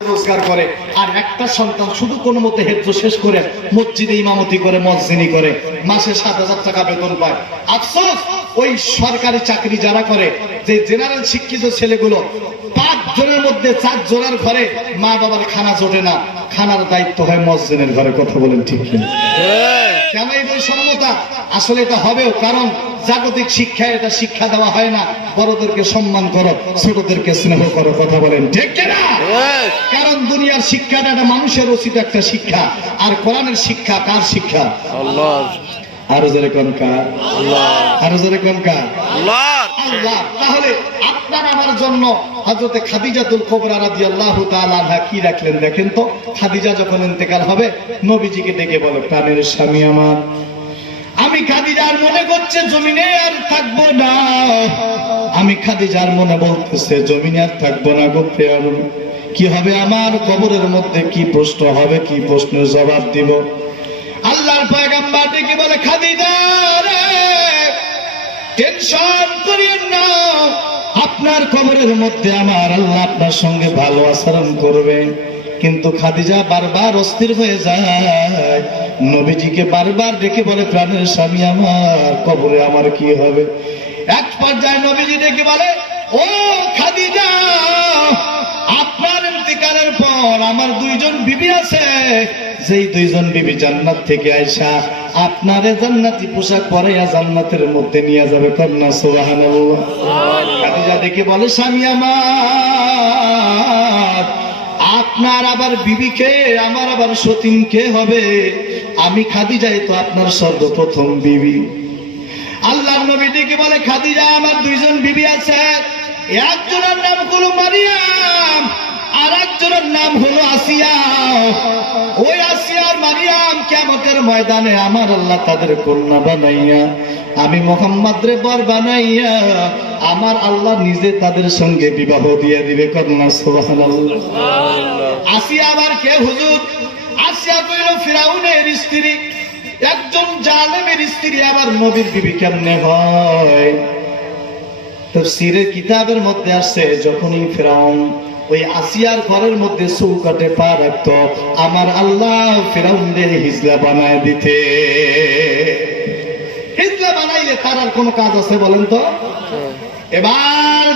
রোজগার করে আর একটা সন্তান শুধু কোনো মতে হেফজ শেষ করে মসজিদে ইমামতি করে মুয়াজ্জিনি করে মাসে ৭,০০০ টাকা বেতন পায়। আফসোস ওই সরকারি চাকরি যারা করে, যে জেনারেল শিক্ষিত ছেলেগুলো ৫ জনের মধ্যে ৪ জনের ঘরে মা বাবার খানা জোটে না, খানার দায়িত্ব হয় মুয়াজ্জিনের ঘরে। কথা বলেন ঠিক কিনা? কেন এই বৈষম্যতা? আসলে এটা হবেও, কারণ জাগতিক শিক্ষায় এটা শিক্ষা দেওয়া হয় না, বড়দেরকে সম্মান করো, ছোটদেরকে স্নেহ করো। কথা বলেন ঠিক কিনা? কারণ দুনিয়ার শিক্ষাটা একটা মানুষের রচিত একটা শিক্ষা, আর কোরআনের শিক্ষা কার শিক্ষা? আল্লাহ। আরো জোরে কোন কার? আল্লাহ। আরো জোরে কোন কার? আল্লাহ। আল্লাহ। তাহলে আপনার আমার জন্য হযরতে খাদিজাতুল কুবরা রাদিয়াল্লাহু তাআলা আনহা কি রাখলেন দেখেন তো। খাদিজা যখন ইন্তেকাল হবে, নবীজিকে ডেকে বলে, প্রাণের স্বামী আমার, আমি খাদিজার মনে করছে জমিনে আর থাকবো না। আমি খাদিজার মনে বলতেছে জমিনে আর থাকবো না গো প্রিয়। কি হবে আমার কবরের মধ্যে? কি প্রশ্ন হবে? কি প্রশ্নের জবাব দিব? আল্লাহর পয়গম্বর ডেকে বলে, খাদিজা রে, টেনশন করিয়েন না, আপনার কবরের মধ্যে আমার আল্লাহ আপনার সঙ্গে ভালো আচরণ করবে। কিন্তু খাদিজা বারবার অস্থির হয়ে যায়, নবীজিকে বারবার ডেকে বলে, প্রাণের স্বামী আমার, কবরে আমার কি হবে? এক পর্যায়ে নবীজি ডেকে বলে, ও খাদিজা, আপনার ইন্তেকালের পর আমার 2 জন বিবি আছে, যেই 2 জন বিবি জান্নাত থেকে আইসা আপনারে জান্নাতি পোশাক পরাইয়া জান্নাতের মধ্যে নিয়ে যাবে। কন্যা সুবহানাল্লাহ। খাদিজা ডেকে বলে, স্বামী আমার, আপনার আবার বিবি কে, আমার আবার সতীন কে হবে? আমি খাদিজাই তো আপনার সর্বপ্রথম বিবি। আল্লাহর নবী ডেকে বলে, খাদিজা, আমার 2 জন বিবি আছে, একজনের নাম হলো মারিয়াম, আর একজনের নাম হলো আসিয়া। ওই আসিয়া আর মারিয়াম কিয়ামতের ময়দানে আমার আল্লাহ তাদের কন্যা বানাইয়া, আমি মুহাম্মদ রে বর বানাইয়া আমার আল্লাহ নিজে তাদের সঙ্গে বিবাহ দিয়ে দিবে। কন্যা সুবহানাল্লাহ। আসিয়া আবার কে হুজুর? আসিয়া কইল ফিরাউনের স্ত্রী, একজন জালেমের স্ত্রী আবার নবীর বিবি কেমনে হয়? তাফসীরের কিতাবের মধ্যে আসছে, যখনই ফিরাউন ওই আসিয়ার ঘরের মধ্যে চৌকাটে পা রাখত, আমার আল্লাহ ফিরাউনের হিজলা বানায় দিতে। হিজলা বানাইলে তার আর কোন কাজ আছে বলেন তো? এবার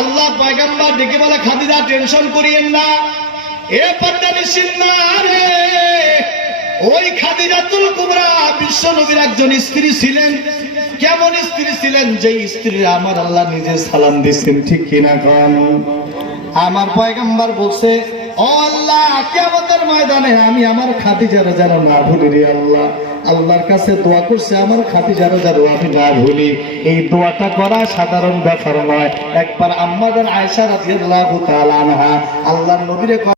আল্লাহ পয়গম্বর ডেকে বলে, খাদিজা, টেনশন করিয়েন না, এ পর্দানিশীল না রে, ওই খাদিজাতুল কুবরা বিশ্ব নবীর একজন স্ত্রী ছিলেন। কেমন স্ত্রী ছিলেন? যেই স্ত্রী আমার আল্লাহ নিজে সালাম দিচ্ছেন। ঠিক কিনা কন? আমার পয়গম্বর বলছে, ও আল্লাহ, কিয়ামতের ময়দানে আমি আমার খাদিজার যেন না ভুলি রে আল্লাহ। আল্লাহর কাছে দোয়া করছে, আমার খাদিজার যেন আমি না ভুলি। এই দোয়াটা করা সাধারণ ব্যাপার নয়। একবার আম্মা জান আয়েশা রাদিয়াল্লাহু তাআলা আনহা আল্লাহর নবীর